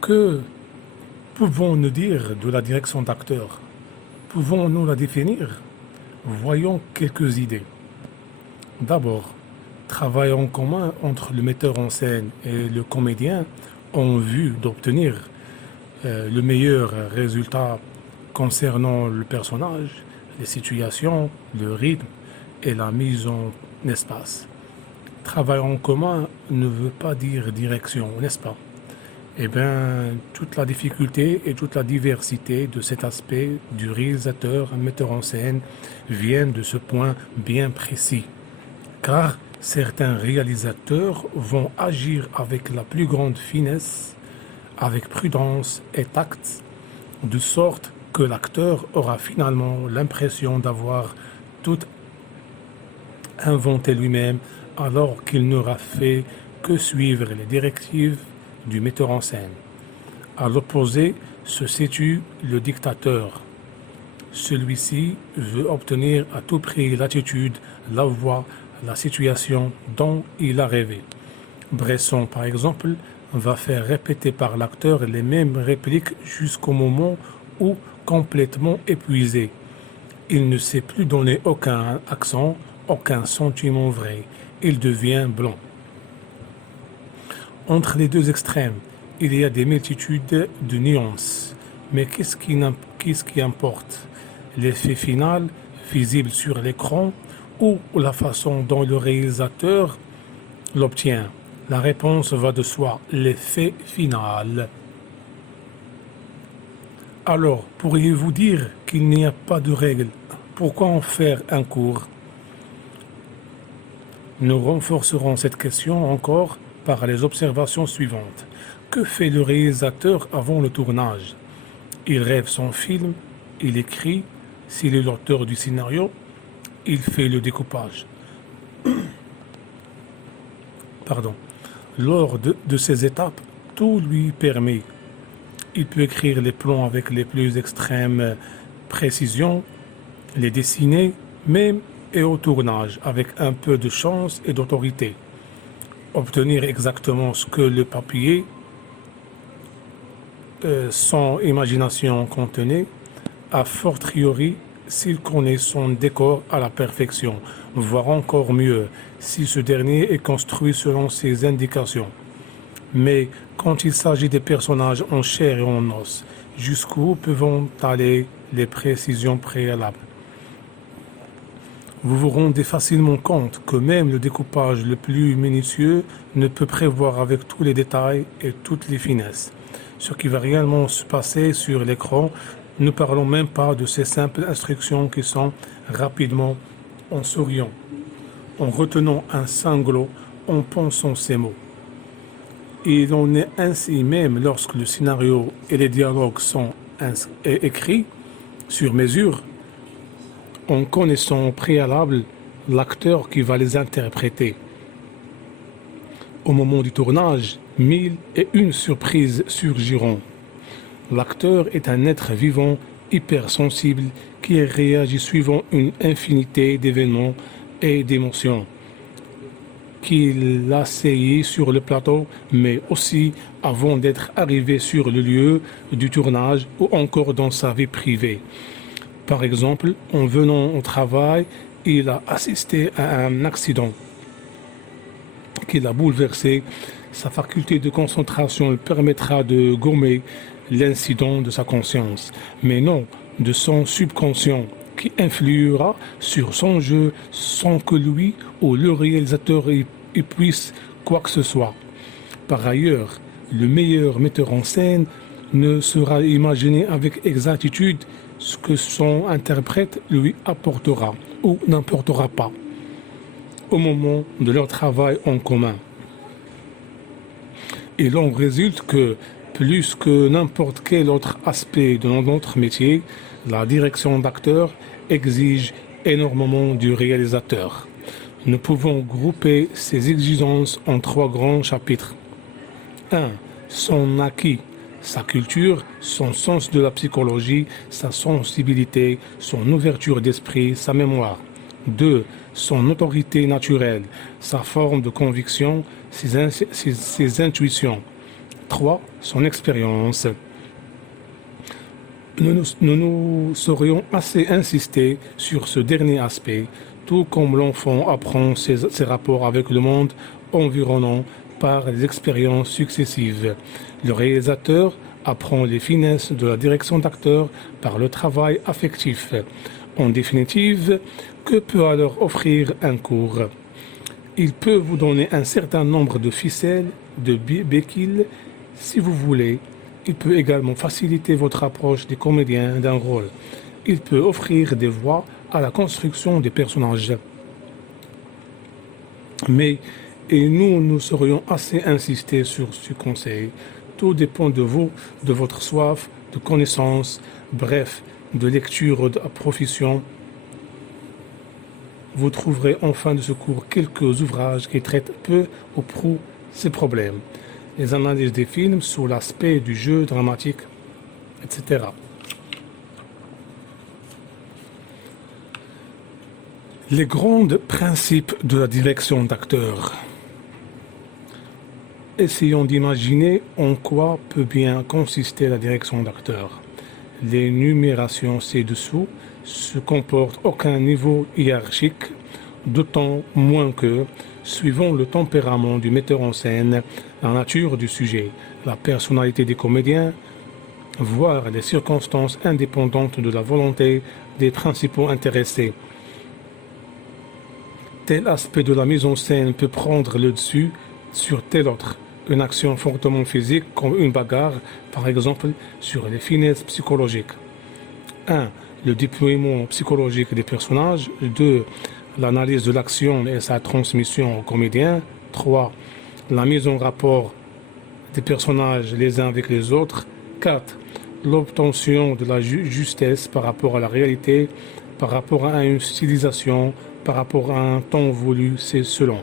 Que pouvons-nous dire de la direction d'acteur? Pouvons-nous la définir? Voyons quelques idées. D'abord, travail en commun entre le metteur en scène et le comédien en vue d'obtenir le meilleur résultat concernant le personnage, les situations, le rythme et la mise en espace. Travail en commun ne veut pas dire direction, n'est-ce pas? Eh bien, toute la difficulté et toute la diversité de cet aspect du réalisateur, metteur en scène, viennent de ce point bien précis. Car certains réalisateurs vont agir avec la plus grande finesse, avec prudence et tact, de sorte que l'acteur aura finalement l'impression d'avoir tout inventé lui-même alors qu'il n'aura fait que suivre les directives du metteur en scène. À l'opposé se situe le dictateur. Celui-ci veut obtenir à tout prix l'attitude, la voix, la situation dont il a rêvé. Bresson, par exemple, va faire répéter par l'acteur les mêmes répliques jusqu'au moment où, complètement épuisé, il ne sait plus donner aucun accent, aucun sentiment vrai. Il devient blanc. Entre les deux extrêmes, il y a des multitudes de nuances. Mais qu'est-ce qui importe? L'effet final, visible sur l'écran, ou la façon dont le réalisateur l'obtient? La réponse va de soi, l'effet final. Alors, pourriez-vous dire qu'il n'y a pas de règle? Pourquoi en faire un cours? Nous renforcerons cette question encore par les observations suivantes. Que fait le réalisateur avant le tournage? Il rêve son film, il écrit, s'il est l'auteur du scénario, il fait le découpage. Pardon. Lors de ces étapes, tout lui permet. Il peut écrire les plans avec les plus extrêmes précisions, les dessiner, même et au tournage, avec un peu de chance et d'autorité. Obtenir exactement ce que le papier, son imagination contenait, a fortiori s'il connaît son décor à la perfection, voire encore mieux, si ce dernier est construit selon ses indications. Mais quand il s'agit des personnages en chair et en os, jusqu'où peuvent aller les précisions préalables? Vous vous rendez facilement compte que même le découpage le plus minutieux ne peut prévoir avec tous les détails et toutes les finesses ce qui va réellement se passer sur l'écran. Ne parlons même pas de ces simples instructions qui sont rapidement en souriant, en retenant un sanglot, en pensant ces mots. Il en est ainsi même lorsque le scénario et les dialogues sont écrits sur mesure, en connaissant au préalable l'acteur qui va les interpréter. Au moment du tournage, 1001 surprises surgiront. L'acteur est un être vivant, hypersensible, qui réagit suivant une infinité d'événements et d'émotions qu'il a essayé sur le plateau, mais aussi avant d'être arrivé sur le lieu du tournage ou encore dans sa vie privée. Par exemple, en venant au travail, il a assisté à un accident qui l'a bouleversé. Sa faculté de concentration lui permettra de gommer l'incident de sa conscience, mais non de son subconscient qui influera sur son jeu sans que lui ou le réalisateur y puisse quoi que ce soit. Par ailleurs, le meilleur metteur en scène ne saura imaginer avec exactitude ce que son interprète lui apportera ou n'apportera pas au moment de leur travail en commun. Il en résulte que, plus que n'importe quel autre aspect de notre métier, la direction d'acteur exige énormément du réalisateur. Nous pouvons grouper ces exigences en 3 grands chapitres. 1. Son acquis, sa culture, son sens de la psychologie, sa sensibilité, son ouverture d'esprit, sa mémoire. 2. Son autorité naturelle, sa forme de conviction, ses intuitions. 3. Son expérience. Nous serions assez insistés sur ce dernier aspect, tout comme l'enfant apprend ses rapports avec le monde environnant par les expériences successives. Le réalisateur apprend les finesses de la direction d'acteur par le travail affectif. En définitive, que peut alors offrir un cours? Il peut vous donner un certain nombre de ficelles, de béquilles, si vous voulez. Il peut également faciliter votre approche des comédiens d'un rôle. Il peut offrir des voies à la construction des personnages. Mais nous serions assez insistés sur ce conseil. Tout dépend de vous, de votre soif, de connaissances, bref, de lecture de profession. Vous trouverez en fin de ce cours quelques ouvrages qui traitent peu ou prou ces problèmes. Les analyses des films sous l'aspect du jeu dramatique, etc. Les grands principes de la direction d'acteur. Essayons d'imaginer en quoi peut bien consister la direction d'acteur. Les numérations ci-dessous ne comportent aucun niveau hiérarchique, d'autant moins que, suivant le tempérament du metteur en scène, la nature du sujet, la personnalité des comédiens, voire les circonstances indépendantes de la volonté des principaux intéressés. Tel aspect de la mise en scène peut prendre le dessus sur tel autre. Une action fortement physique comme une bagarre, par exemple, sur les finesses psychologiques. 1. Le déploiement psychologique des personnages. 2. L'analyse de l'action et sa transmission aux comédiens. 3. La mise en rapport des personnages les uns avec les autres. 4. L'obtention de la justesse par rapport à la réalité, par rapport à une stylisation, par rapport à un temps voulu, c'est selon.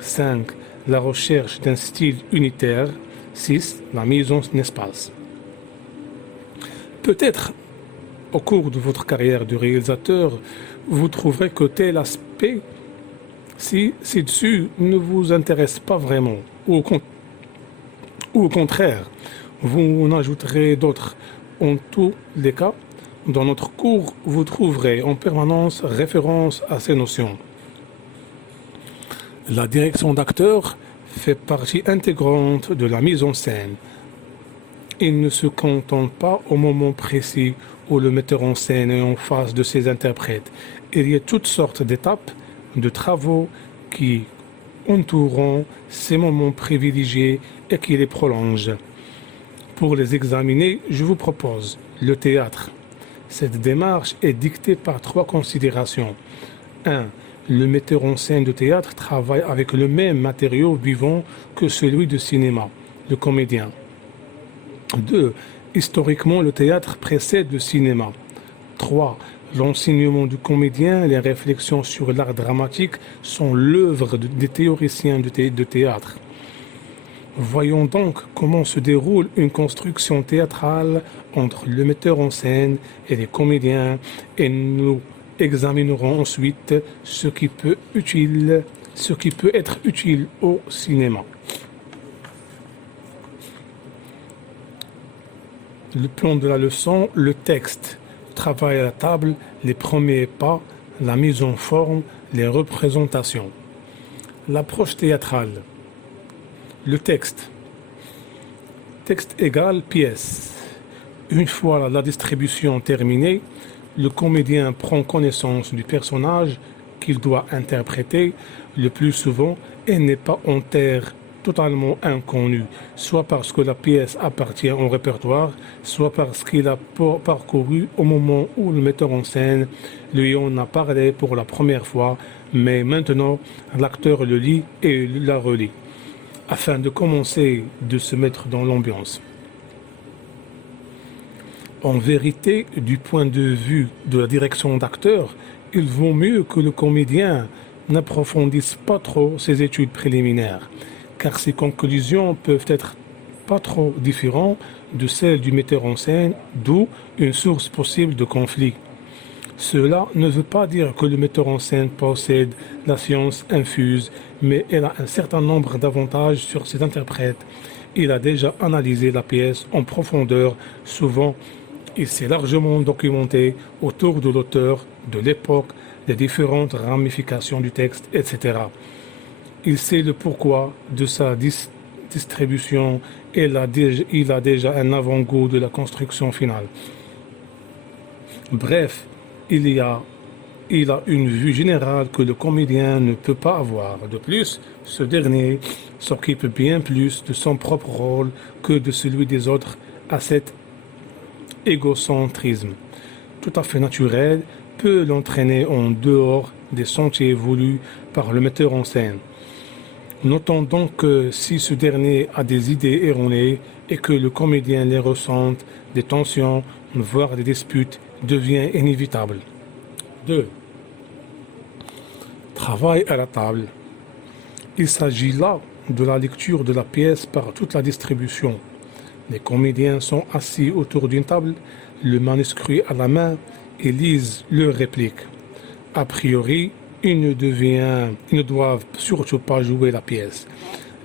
5. La recherche d'un style unitaire. 6. La mise en espace. Peut-être, au cours de votre carrière de réalisateur, vous trouverez que tel aspect ci-dessus ne vous intéresse pas vraiment, ou au contraire, vous en ajouterez d'autres. En tous les cas, dans notre cours, vous trouverez en permanence référence à ces notions. La direction d'acteur fait partie intégrante de la mise en scène. Il ne se contente pas au moment précis où le metteur en scène est en face de ses interprètes. Il y a toutes sortes d'étapes, de travaux qui entourent ces moments privilégiés et qui les prolongent. Pour les examiner, je vous propose le théâtre. Cette démarche est dictée par 3 considérations. 1. Le metteur en scène de théâtre travaille avec le même matériau vivant que celui de cinéma, le comédien. 2. Historiquement, le théâtre précède le cinéma. 3. L'enseignement du comédien et les réflexions sur l'art dramatique sont l'œuvre des théoriciens de théâtre. Voyons donc comment se déroule une construction théâtrale entre le metteur en scène et les comédiens, et nous examinerons ensuite ce qui peut être utile au cinéma. Le plan de la leçon, le texte, travail à la table, les premiers pas, la mise en forme, les représentations. L'approche théâtrale. Le texte. Texte égale pièce. Une fois la distribution terminée, le comédien prend connaissance du personnage qu'il doit interpréter le plus souvent et n'est pas en terre totalement inconnu, soit parce que la pièce appartient au répertoire, soit parce qu'il a parcouru au moment où le metteur en scène lui en a parlé pour la première fois, mais maintenant l'acteur le lit et la relit, afin de commencer de se mettre dans l'ambiance. En vérité, du point de vue de la direction d'acteur, il vaut mieux que le comédien n'approfondisse pas trop ses études préliminaires, car ses conclusions peuvent être pas trop différentes de celles du metteur en scène, d'où une source possible de conflit. Cela ne veut pas dire que le metteur en scène possède la science infuse, mais elle a un certain nombre d'avantages sur ses interprètes. il a déjà analysé la pièce en profondeur. Souvent, il s'est largement documenté autour de l'auteur, de l'époque, des différentes ramifications du texte, etc. Il sait le pourquoi de sa distribution et il a déjà un avant-goût de la construction finale. Bref, il a une vue générale que le comédien ne peut pas avoir. De plus, ce dernier s'occupe bien plus de son propre rôle que de celui des autres à cet égocentrisme tout à fait naturel peut l'entraîner en dehors des sentiers voulus par le metteur en scène. Notons donc que si ce dernier a des idées erronées et que le comédien les ressente, des tensions, voire des disputes, devient inévitable. 2. Travail à la table. Il s'agit là de la lecture de la pièce par toute la distribution. Les comédiens sont assis autour d'une table, le manuscrit à la main, et lisent leurs répliques. A priori, ils ne doivent surtout pas jouer la pièce.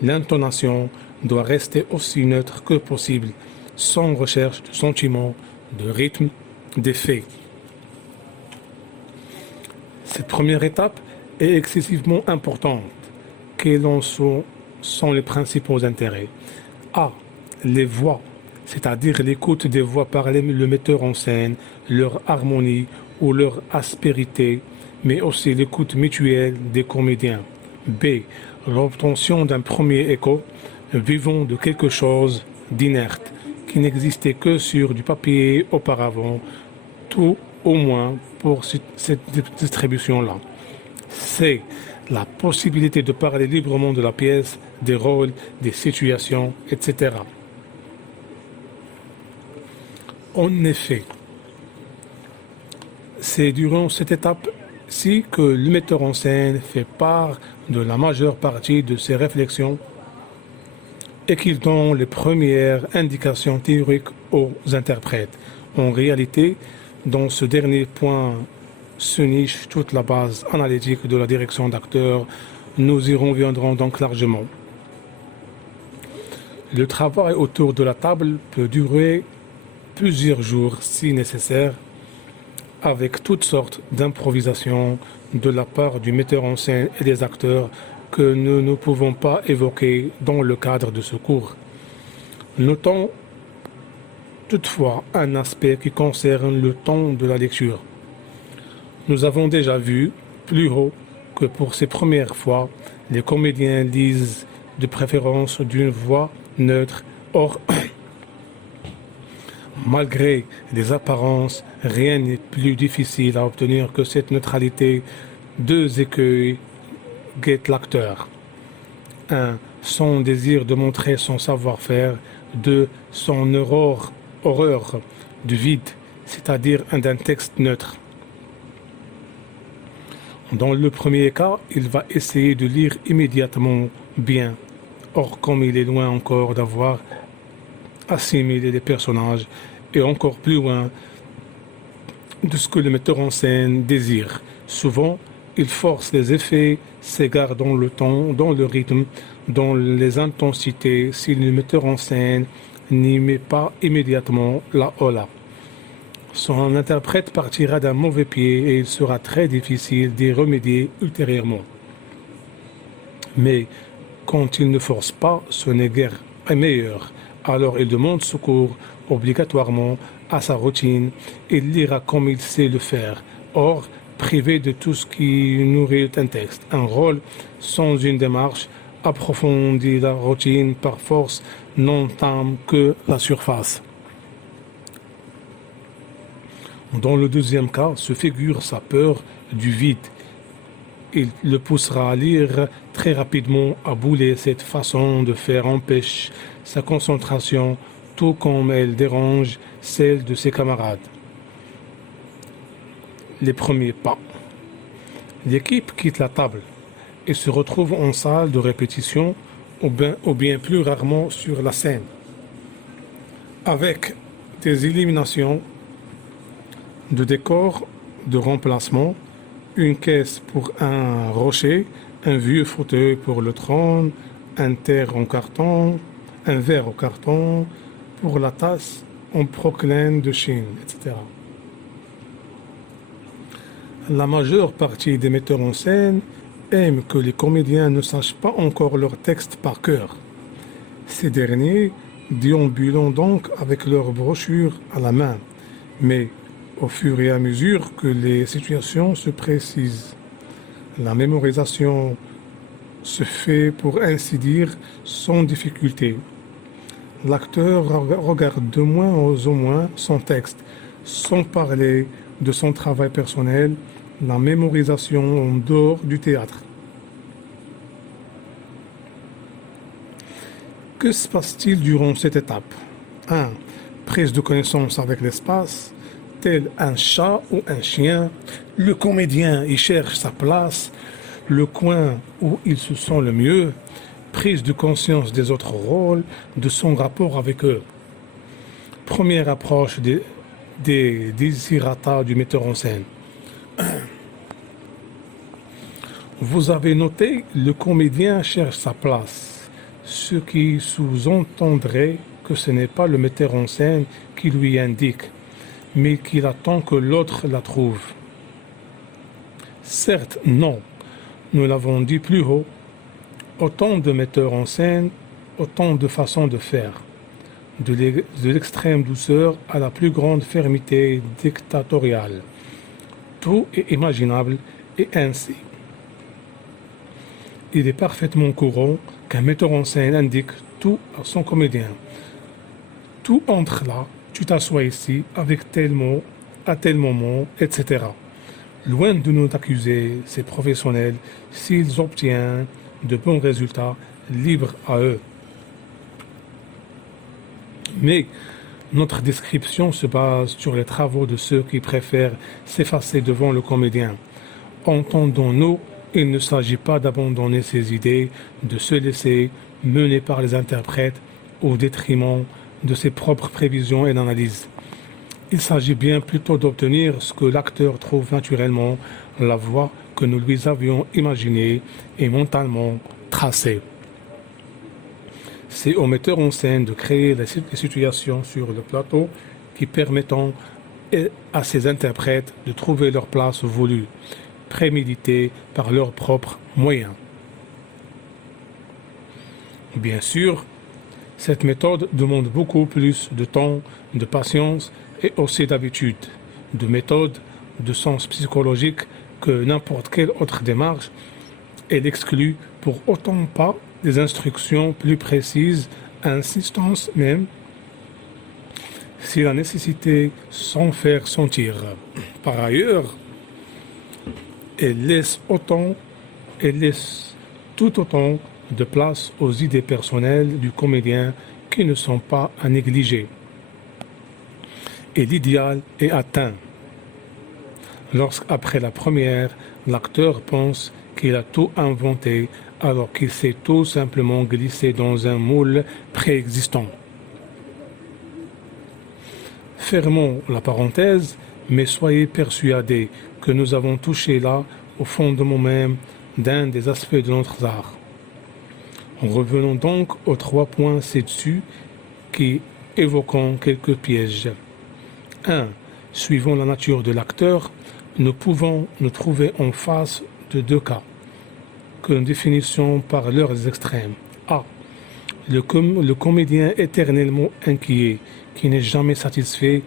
L'intonation doit rester aussi neutre que possible, sans recherche de sentiments, de rythme, d'effet. Cette première étape est excessivement importante. Quels en sont les principaux intérêts? A. Les voix, c'est-à-dire l'écoute des voix par le metteur en scène, leur harmonie ou leur aspérité, mais aussi l'écoute mutuelle des comédiens. B. L'obtention d'un premier écho, vivant de quelque chose d'inerte, qui n'existait que sur du papier auparavant, tout au moins pour cette distribution-là. C. La possibilité de parler librement de la pièce, des rôles, des situations, etc. En effet, c'est durant cette étape-ci que le metteur en scène fait part de la majeure partie de ses réflexions et qu'il donne les premières indications théoriques aux interprètes. En réalité, dans ce dernier point se niche toute la base analytique de la direction d'acteurs. Nous y reviendrons donc largement. Le travail autour de la table peut durer plusieurs jours si nécessaire, avec toutes sortes d'improvisations de la part du metteur en scène et des acteurs que nous ne pouvons pas évoquer dans le cadre de ce cours. Notons toutefois un aspect qui concerne le ton de la lecture. Nous avons déjà vu plus haut que pour ces premières fois, les comédiens lisent de préférence d'une voix neutre. Or, malgré les apparences, rien n'est plus difficile à obtenir que cette neutralité. Deux écueils guettent l'acteur. 1. Son désir de montrer son savoir-faire. 2. Son horreur du vide, c'est-à-dire d'un texte neutre. Dans le premier cas, il va essayer de lire immédiatement bien. Or, comme il est loin encore d'avoir assimilé les personnages et encore plus loin de ce que le metteur en scène désire, souvent, il force les effets, s'égare dans le ton, dans le rythme, dans les intensités, si le metteur en scène n'y met pas immédiatement la hola. Son interprète partira d'un mauvais pied et il sera très difficile d'y remédier ultérieurement. Mais quand il ne force pas, ce n'est guère meilleur. Alors il demande secours obligatoirement à sa routine. Il lira comme il sait le faire. Or, privé de tout ce qui nourrit un texte, un rôle sans une démarche approfondie, la routine par force n'entame que la surface. Dans le deuxième cas, se figure sa peur du vide. Il le poussera à lire très rapidement, à bouler. Cette façon de faire empêche sa concentration, tout comme elle dérange celle de ses camarades. Les premiers pas. L'équipe quitte la table et se retrouve en salle de répétition ou bien plus rarement sur la scène, avec des éliminations de décors de remplacement, une caisse pour un rocher, un vieux fauteuil pour le trône, un terre en carton, un verre au carton, pour la tasse en porcelaine de Chine, etc. La majeure partie des metteurs en scène aiment que les comédiens ne sachent pas encore leur texte par cœur. Ces derniers déambulant donc avec leur brochure à la main, mais au fur et à mesure que les situations se précisent, la mémorisation se fait pour ainsi dire sans difficulté. L'acteur regarde de moins en moins son texte, sans parler de son travail personnel, la mémorisation en dehors du théâtre. Que se passe-t-il durant cette étape? 1. Prise de connaissance avec l'espace, tel un chat ou un chien. Le comédien y cherche sa place, le coin où il se sent le mieux, prise de conscience des autres rôles, de son rapport avec eux. Première approche des désirata du metteur en scène. Vous avez noté, le comédien cherche sa place, ce qui sous-entendrait que ce n'est pas le metteur en scène qui lui indique, mais qu'il attend que l'autre la trouve. Certes, non, nous l'avons dit plus haut, autant de metteurs en scène, autant de façons de faire, de l'extrême douceur à la plus grande fermeté dictatoriale. Tout est imaginable et ainsi. Il est parfaitement courant qu'un metteur en scène indique tout à son comédien. Tout entre là, tu t'assois ici, avec tel mot, à tel moment, etc. Loin de nous accuser, ces professionnels, s'ils obtiennent de bons résultats, libres à eux. Mais notre description se base sur les travaux de ceux qui préfèrent s'effacer devant le comédien. Entendons-nous, il ne s'agit pas d'abandonner ses idées, de se laisser mener par les interprètes au détriment de ses propres prévisions et d'analyses. Il s'agit bien plutôt d'obtenir ce que l'acteur trouve naturellement, la voie que nous lui avions imaginée et mentalement tracée. C'est au metteur en scène de créer les situations sur le plateau qui permettent à ses interprètes de trouver leur place voulue, préméditée par leurs propres moyens. Bien sûr, cette méthode demande beaucoup plus de temps, de patience et aussi d'habitude, de méthode, de sens psychologique que n'importe quelle autre démarche. Elle exclut pour autant pas des instructions plus précises, insistance même, si la nécessité s'en faire sentir. Par ailleurs, elle laisse tout autant de place aux idées personnelles du comédien qui ne sont pas à négliger. Et l'idéal est atteint. Lorsqu'après la première, l'acteur pense qu'il a tout inventé alors qu'il s'est tout simplement glissé dans un moule préexistant. Fermons la parenthèse, mais soyez persuadés que nous avons touché là au fondement même d'un des aspects de notre art. Revenons donc aux 3 points ci-dessus qui évoquent quelques pièges. 1. Suivant la nature de l'acteur, nous pouvons nous trouver en face de 2 cas que nous définissons par leurs extrêmes. A. Le comédien éternellement inquiet, qui n'est jamais satisfait,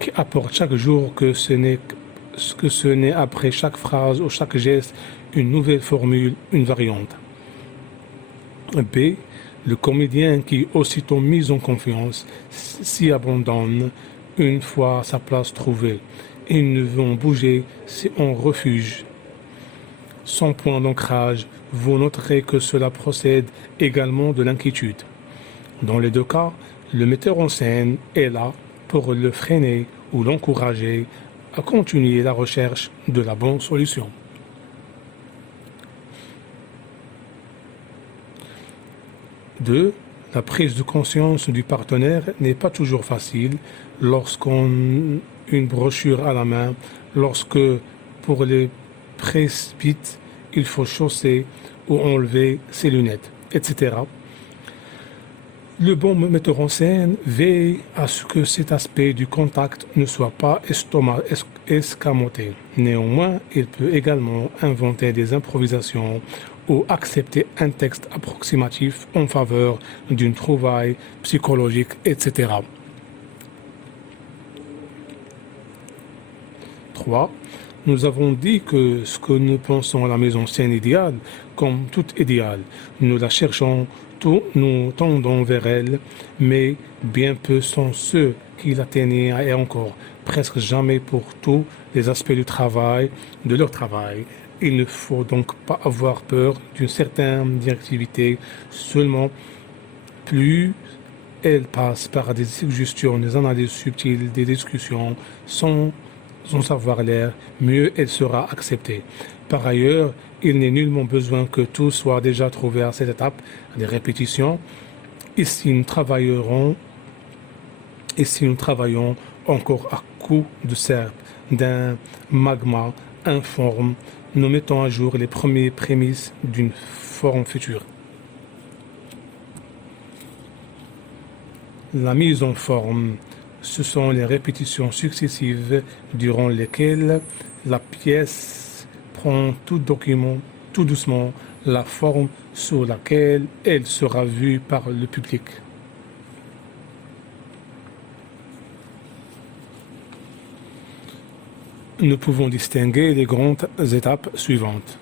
qui apporte chaque jour que ce n'est après chaque phrase ou chaque geste une nouvelle formule, une variante. B. Le comédien qui, aussitôt mis en confiance, s'y abandonne une fois sa place trouvée et ne veut en bouger si on refuge. Sans point d'ancrage, vous noterez que cela procède également de l'inquiétude. Dans les 2 cas, le metteur en scène est là pour le freiner ou l'encourager à continuer la recherche de la bonne solution. Deux, la prise de conscience du partenaire n'est pas toujours facile lorsqu'on a une brochure à la main, lorsque pour les précipites, il faut chausser ou enlever ses lunettes, etc. Le bon metteur en scène veille à ce que cet aspect du contact ne soit pas escamoté. Néanmoins, il peut également inventer des improvisations ou accepter un texte approximatif en faveur d'une trouvaille psychologique, etc. 3. Nous avons dit que ce que nous pensons à la mise en scène idéale, comme tout idéal, nous la cherchons, nous tendons vers elle, mais bien peu sont ceux qui l'atteignent et encore presque jamais pour tous les aspects du travail, de leur travail. Il ne faut donc pas avoir peur d'une certaine directivité, seulement plus elle passe par des suggestions, des analyses subtiles, des discussions sans savoir l'air, mieux elle sera acceptée. Par ailleurs, il n'est nullement besoin que tout soit déjà trouvé à cette étape des répétitions. Ici, nous travaillons encore à coups de serpe, d'un magma informe, nous mettons à jour les premières prémices d'une forme future. La mise en forme, ce sont les répétitions successives durant lesquelles la pièce prend tout doucement la forme sur laquelle elle sera vue par le public. Nous pouvons distinguer les grandes étapes suivantes.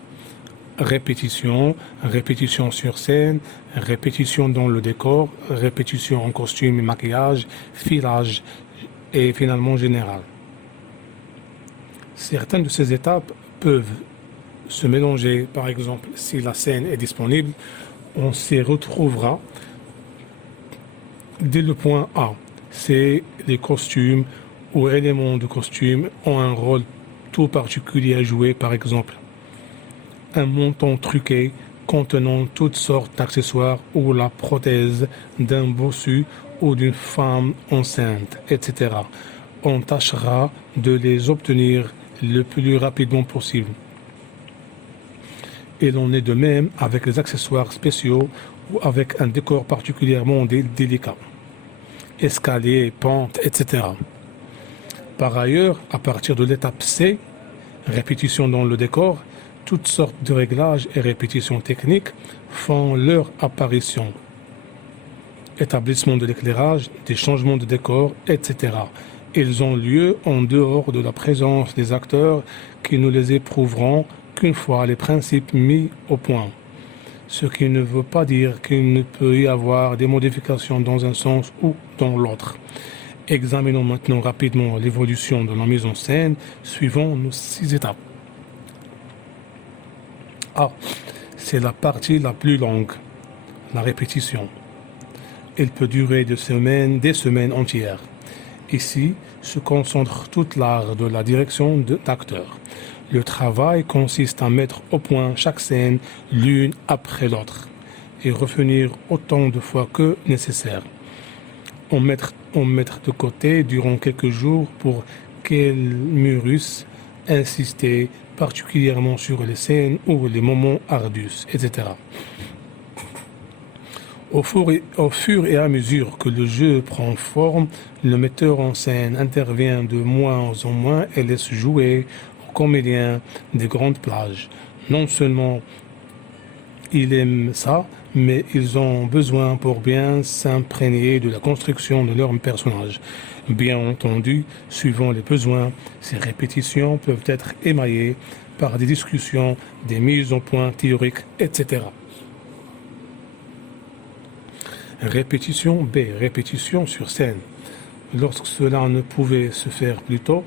Répétition, répétition sur scène, répétition dans le décor, répétition en costume et maquillage, filage et finalement général. Certaines de ces étapes peuvent se mélanger, par exemple, si la scène est disponible, on s'y retrouvera dès le point A. C'est les costumes ou éléments de costume ont un rôle tout particulier à jouer, par exemple un menton truqué contenant toutes sortes d'accessoires ou la prothèse d'un bossu ou d'une femme enceinte, etc. On tâchera de les obtenir le plus rapidement possible. Il en est de même avec les accessoires spéciaux ou avec un décor particulièrement délicat, escalier, pente, etc. Par ailleurs, à partir de l'étape C, répétition dans le décor, toutes sortes de réglages et répétitions techniques font leur apparition. Établissement de l'éclairage, des changements de décor, etc. Ils ont lieu en dehors de la présence des acteurs qui ne les éprouveront qu'une fois les principes mis au point. Ce qui ne veut pas dire qu'il ne peut y avoir des modifications dans un sens ou dans l'autre. Examinons maintenant rapidement l'évolution de la mise en scène suivant nos 6 étapes. A. C'est la partie la plus longue, la répétition. Elle peut durer des semaines entières. Ici se concentre toute l'art de la direction d'acteur. Le travail consiste à mettre au point chaque scène l'une après l'autre et revenir autant de fois que nécessaire. On mettre de côté durant quelques jours pour qu'elle mûrisse, insister particulièrement sur les scènes ou les moments ardus, etc. Au fur et à mesure que le jeu prend forme, le metteur en scène intervient de moins en moins et laisse jouer aux comédiens des grandes plages. Non seulement ils aiment ça, mais ils ont besoin pour bien s'imprégner de la construction de leur personnage. Bien entendu, suivant les besoins, ces répétitions peuvent être émaillées par des discussions, des mises au point théoriques, etc. Répétition B. Répétition sur scène. Lorsque cela ne pouvait se faire plus tôt,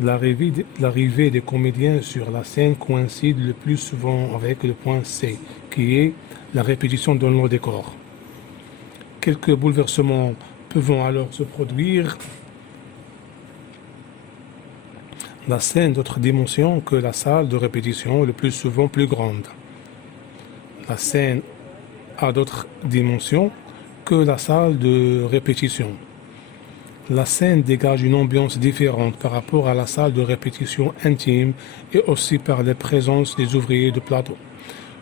l'arrivée des comédiens sur la scène coïncide le plus souvent avec le point C, qui est la répétition dans le décor. Quelques bouleversements peuvent alors se produire. La scène d'autre dimension que la salle de répétition est le plus souvent plus grande. La scène a d'autres dimensions que la salle de répétition. La scène dégage une ambiance différente par rapport à la salle de répétition intime et aussi par la présence des ouvriers de plateau.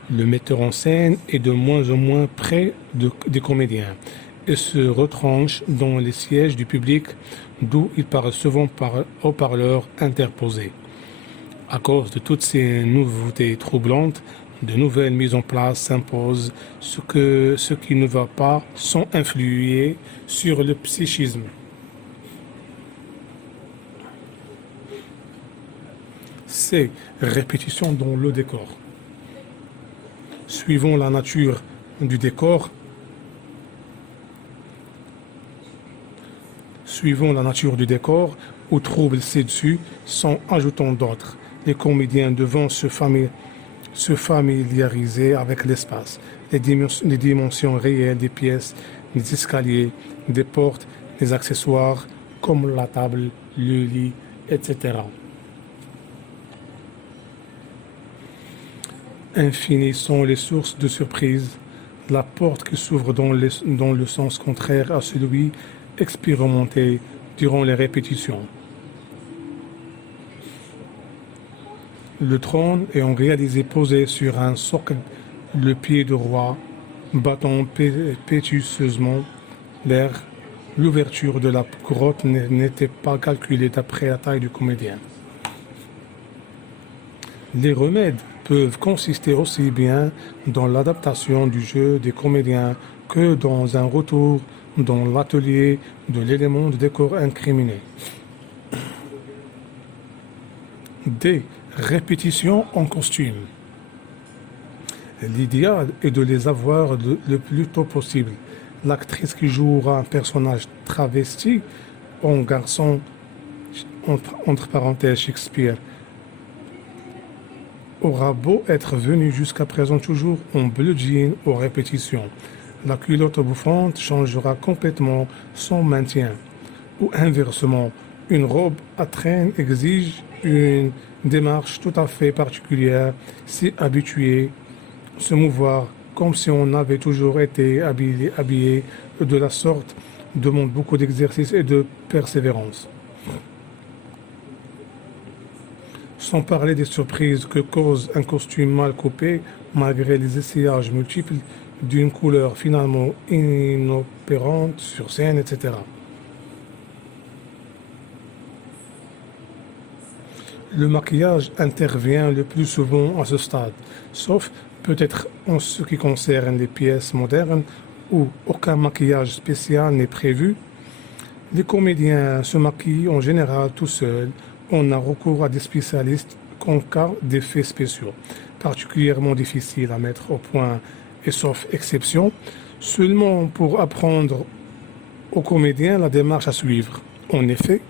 Le metteur en scène est de moins en moins près des comédiens. et se retranche dans les sièges du public, d'où il parle souvent par haut-parleurs interposés. À cause de toutes ces nouveautés troublantes, de nouvelles mises en place s'imposent, ce qui ne va pas sans influer sur le psychisme. C'est répétition dans le décor. Suivant la nature du décor, ou trouble ci-dessus, s'en ajoutant d'autres. Les comédiens devront se familiariser avec l'espace, les dimensions réelles des pièces, des escaliers, des portes, des accessoires comme la table, le lit, etc. Infinies sont les sources de surprise, la porte qui s'ouvre dans le sens contraire à celui expérimenté durant les répétitions. Le trône est en réalité posé sur un socle, le pied de roi, battant pétueusement l'air. L'ouverture de la grotte n'était pas calculée d'après la taille du comédien. Les remèdes peuvent consister aussi bien dans l'adaptation du jeu des comédiens que dans un retour dans l'atelier de l'élément de décor incriminé. Des répétitions en costume. L'idéal est de les avoir le plus tôt possible. L'actrice qui jouera un personnage travesti en garçon, entre parenthèses Shakespeare, aura beau être venue jusqu'à présent toujours en bleu jean aux répétitions. La culotte bouffante changera complètement son maintien. Ou inversement, une robe à traîne exige une démarche tout à fait particulière si habituée se mouvoir comme si on avait toujours été habillé de la sorte demande beaucoup d'exercice et de persévérance. Sans parler des surprises que cause un costume mal coupé malgré les essayages multiples d'une couleur finalement inopérante sur scène, etc. Le maquillage intervient le plus souvent à ce stade, sauf peut-être en ce qui concerne les pièces modernes où aucun maquillage spécial n'est prévu. Les comédiens se maquillent en général tout seuls. On a recours à des spécialistes en cas d'effets spéciaux, particulièrement difficiles à mettre au point et sauf exception, seulement pour apprendre aux comédiens la démarche à suivre. En effet,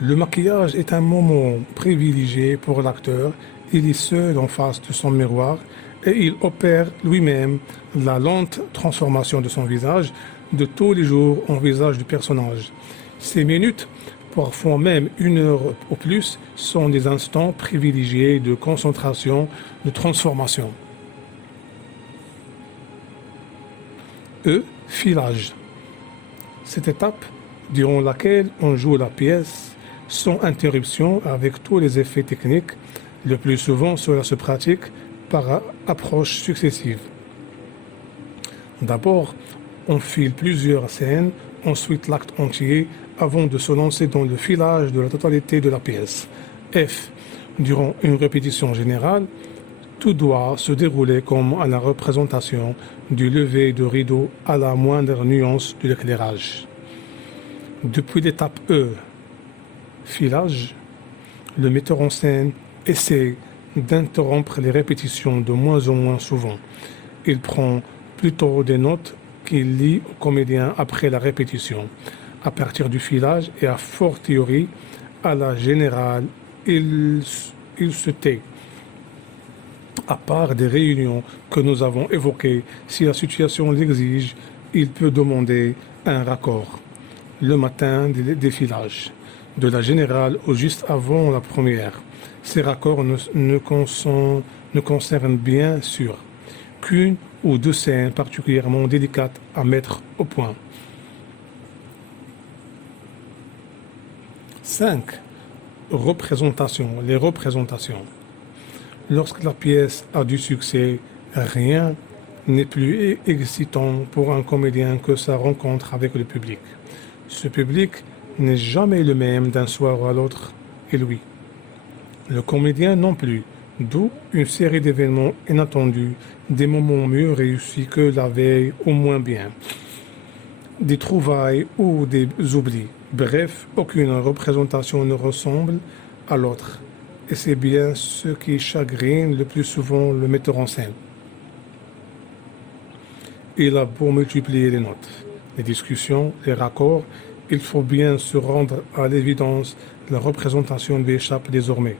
le maquillage est un moment privilégié pour l'acteur. Il est seul en face de son miroir et il opère lui-même la lente transformation de son visage de tous les jours en visage du personnage. Ces minutes, parfois même 1 heure ou plus, sont des instants privilégiés de concentration, de transformation. Filage. Cette étape, durant laquelle on joue la pièce, sans interruption avec tous les effets techniques, le plus souvent cela se pratique par approches successives. D'abord, on file plusieurs scènes, ensuite l'acte entier, avant de se lancer dans le filage de la totalité de la pièce. Durant une répétition générale, tout doit se dérouler comme à la représentation, du lever de rideau à la moindre nuance de l'éclairage. Depuis l'étape filage, le metteur en scène essaie d'interrompre les répétitions de moins en moins souvent. Il prend plutôt des notes qu'il lit au comédien après la répétition. À partir du filage et à fortiori à la générale, il se tait. À part des réunions que nous avons évoquées, si la situation l'exige, il peut demander un raccord. Le matin des filages, de la générale au juste avant la première. Ces raccords ne concernent bien sûr qu'une ou deux scènes particulièrement délicates à mettre au point. 5. Les représentations. Lorsque la pièce a du succès, rien n'est plus excitant pour un comédien que sa rencontre avec le public. Ce public n'est jamais le même d'un soir à l'autre, et lui. Le comédien non plus, d'où une série d'événements inattendus, des moments mieux réussis que la veille ou moins bien, des trouvailles ou des oublis. Bref, aucune représentation ne ressemble à l'autre. Et c'est bien ce qui chagrine le plus souvent le metteur en scène. Il a beau multiplier les notes, les discussions, les raccords, il faut bien se rendre à l'évidence, la représentation lui échappe désormais.